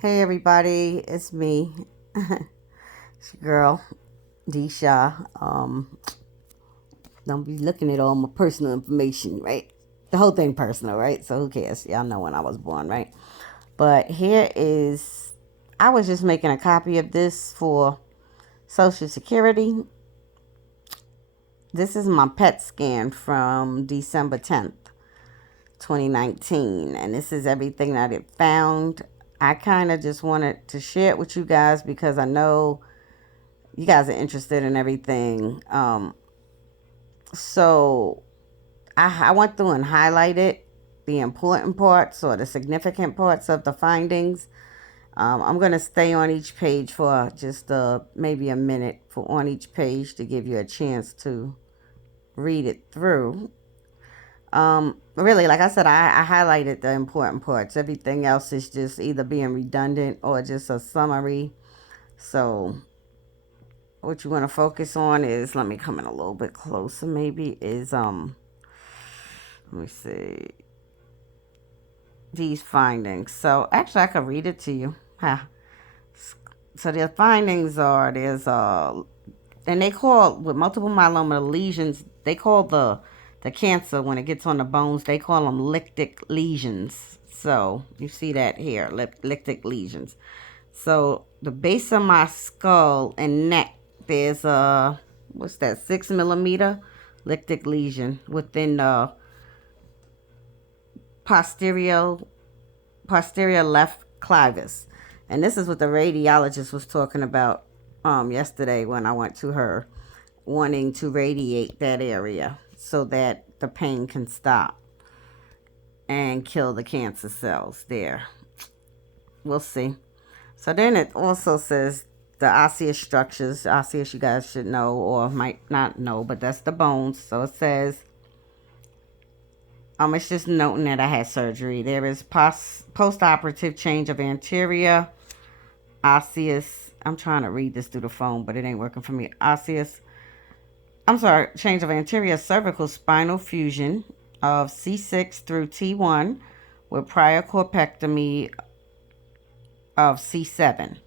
Hey everybody, it's me. It's your girl, Disha. Don't be looking at all my personal information, right? The whole thing personal, right? So who cares? Y'all know when I was born, right? But here is, I was just making a copy of this for Social Security. This is my PET scan from December 10th, 2019. And this is everything that it found. I kind of just wanted to share it with you guys because I know you guys are interested in everything. So I went through and highlighted the important parts or the significant parts of the findings. I'm going to stay on each page for just maybe a minute on each page to give you a chance to read it through. Really, like I said, I highlighted the important parts. Everything else is just either being redundant or just a summary. So what you want to focus on is, let me come in a little bit closer, maybe, is let me see, these findings. So actually I could read it to you. So the findings are, and they call, with multiple myeloma lesions, they call the cancer, when it gets on the bones, they call them lytic lesions. So you see that here, lytic lesions. So the base of my skull and neck, there's a, what's that, 6 millimeter lytic lesion within the posterior left clivus. And this is what the radiologist was talking about yesterday when I went to her, wanting to radiate that area so that the pain can stop and kill the cancer cells there. We'll see. So then it also says the osseous structures. Osseous, you guys should know or might not know, but that's the bones. So it says, it's just noting that I had surgery. There is post-operative change of anterior osseous. I'm trying to read this through the phone, but it ain't working for me. Change of anterior cervical spinal fusion of C6 through T1 with prior corpectomy of C7.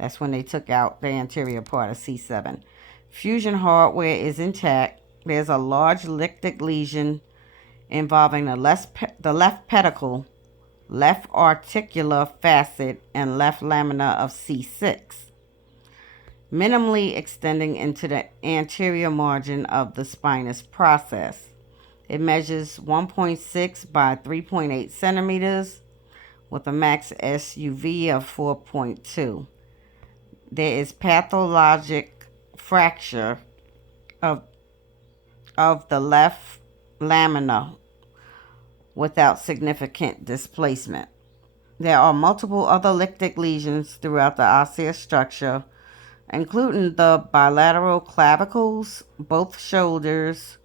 That's when they took out the anterior part of C7. Fusion hardware is intact. There's a large lytic lesion involving the left pedicle, left articular facet, and left lamina of C6, minimally extending into the anterior margin of the spinous process. It measures 1.6 by 3.8 centimeters with a max SUV of 4.2. There is pathologic fracture of the left lamina without significant displacement. There are multiple other lytic lesions throughout the osseous structure, including the bilateral clavicles, both shoulders,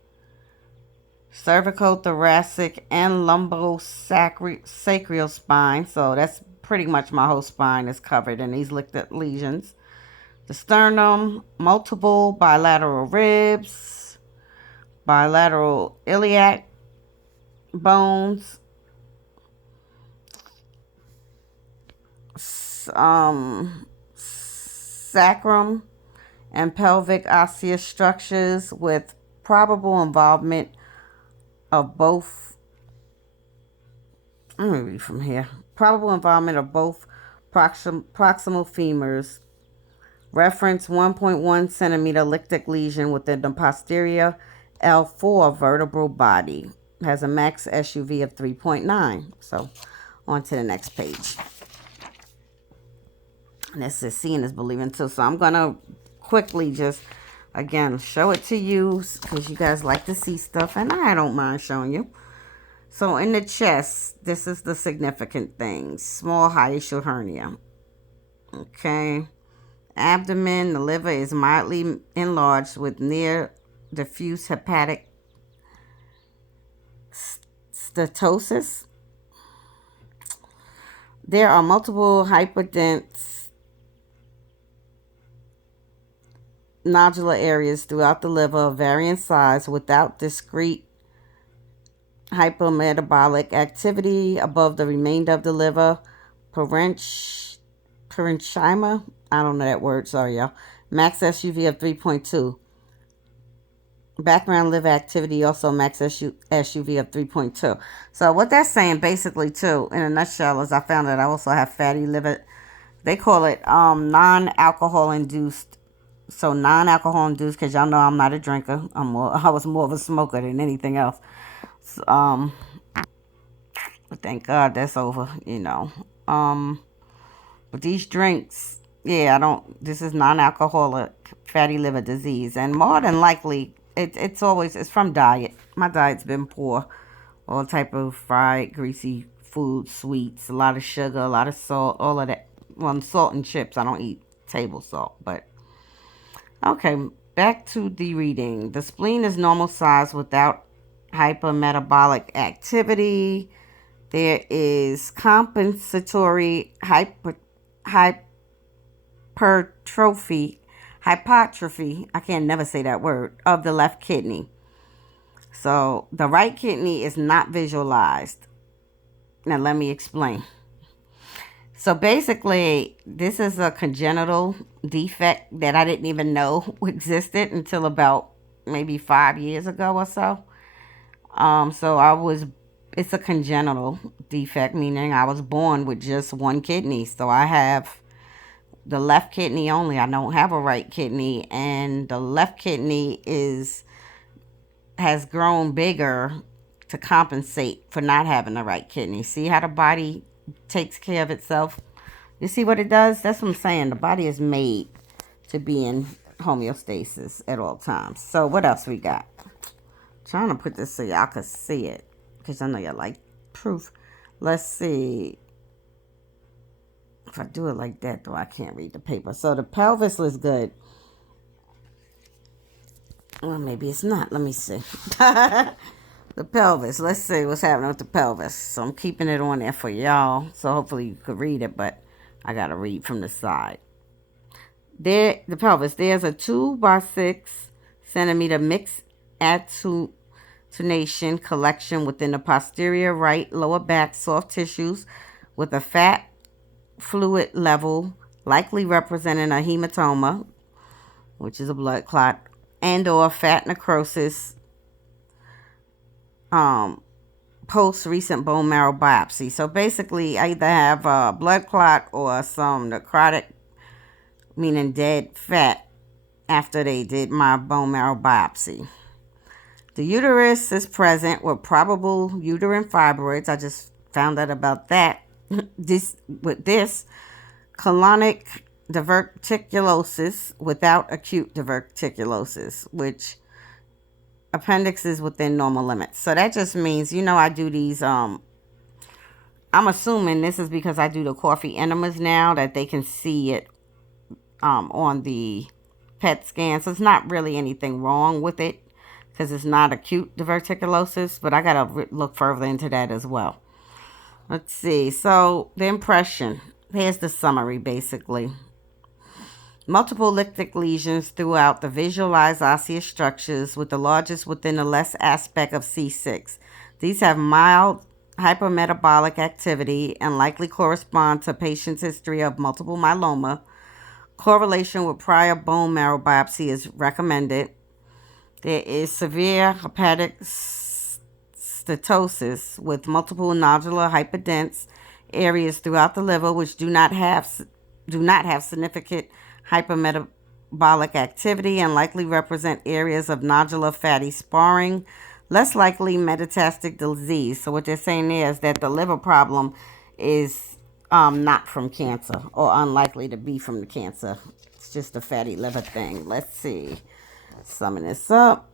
cervicothoracic, and lumbosacral spine. So that's pretty much my whole spine is covered in these lytic lesions. The sternum, multiple bilateral ribs, bilateral iliac bones, sacrum, and pelvic osseous structures with probable involvement of both. Let me read from here. Probable involvement of both proximal femurs. Reference 1.1 centimeter lytic lesion within the posterior L4 vertebral body. Has a max SUV of 3.9. So on to the next page. And this is seeing is believing too. So I'm going to quickly just, again, show it to you because you guys like to see stuff. And I don't mind showing you. So in the chest, this is the significant things. Small hiatal hernia. Okay. Abdomen, the liver is mildly enlarged with near diffuse hepatic steatosis. There are multiple hyperdense nodular areas throughout the liver of varying size without discrete hypometabolic activity above the remainder of the liver. parenchyma. I don't know that word. Sorry, y'all. Max SUV of 3.2. Background liver activity also max SUV of 3.2. So what that's saying basically too, in a nutshell, is I found that I also have fatty liver. They call it non-alcohol induced. So non-alcohol induced, because y'all know I'm not a drinker. I was more of a smoker than anything else. So, but thank God that's over, you know. But these drinks, yeah, I don't. This is non-alcoholic fatty liver disease, and more than likely, it's from diet. My diet's been poor, all type of fried, greasy food, sweets, a lot of sugar, a lot of salt, all of that. Well, salt and chips. I don't eat table salt, but okay. Back to the reading. The spleen is normal size without hypermetabolic activity. There is compensatory hypertrophy, I can't never say that word, of the left kidney. So the right kidney is not visualized. Now let me explain. So basically, this is a congenital defect that I didn't even know existed until about maybe 5 years ago or so. So it's a congenital defect, meaning I was born with just one kidney. So I have the left kidney only. I don't have a right kidney, and the left kidney has grown bigger to compensate for not having the right kidney. See how the body takes care of itself? You see what it does? That's what I'm saying. The body is made to be in homeostasis at all times. So what else we got? Trying to put this so y'all can see it, because I know y'all like proof. Let's see. If I do it like that, though, I can't read the paper. So the pelvis looks good. Well, maybe it's not. Let me see. The pelvis. Let's see what's happening with the pelvis. So I'm keeping it on there for y'all. So hopefully you could read it, but I got to read from the side. The pelvis. There's a 2 by 6 centimeter mixed attenuation collection within the posterior right lower back soft tissues with a fat fluid level, likely representing a hematoma, which is a blood clot, and or fat necrosis post recent bone marrow biopsy. So basically, I either have a blood clot or some necrotic, meaning dead fat, after they did my bone marrow biopsy. The uterus is present with probable uterine fibroids. I just found out about that. This colonic diverticulosis without acute diverticulosis, which appendix is within normal limits. So that just means, I do these, I'm assuming this is because I do the coffee enemas now, that they can see it on the PET scan. So it's not really anything wrong with it, because it's not acute diverticulosis, but I got to look further into that as well. Let's see. So the impression. Here's the summary, basically. Multiple lytic lesions throughout the visualized osseous structures, with the largest within the left aspect of C6. These have mild hypermetabolic activity and likely correspond to patient's history of multiple myeloma. Correlation with prior bone marrow biopsy is recommended. There is severe hepatic steatosis with multiple nodular hyperdense areas throughout the liver, which do not have significant hypermetabolic activity and likely represent areas of nodular fatty sparring, less likely metastatic disease. So what they're saying there is that the liver problem is not from cancer, or unlikely to be from the cancer. It's just a fatty liver thing. Let's see. Summing this up.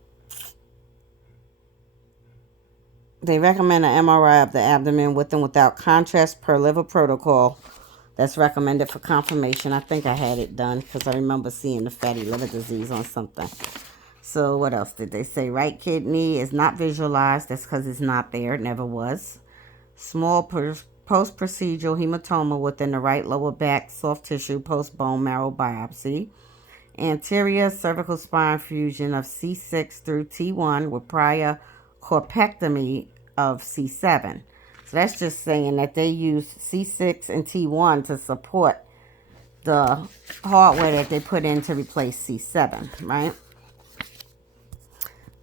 They recommend an MRI of the abdomen with and without contrast per liver protocol. That's recommended for confirmation. I think I had it done because I remember seeing the fatty liver disease on something. So what else did they say? Right kidney is not visualized. That's because it's not there. It never was. Small post-procedural hematoma within the right lower back soft tissue post-bone marrow biopsy. Anterior cervical spine fusion of C6 through T1 with prior corpectomy of C7. So that's just saying that they use C6 and T1 to support the hardware that they put in to replace C7, right?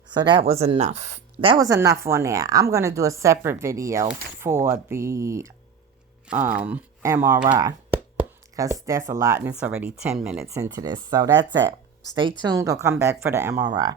So that was enough. That was enough on there. I'm going to do a separate video for the MRI, because that's a lot and it's already 10 minutes into this. So that's it. Stay tuned or come back for the MRI.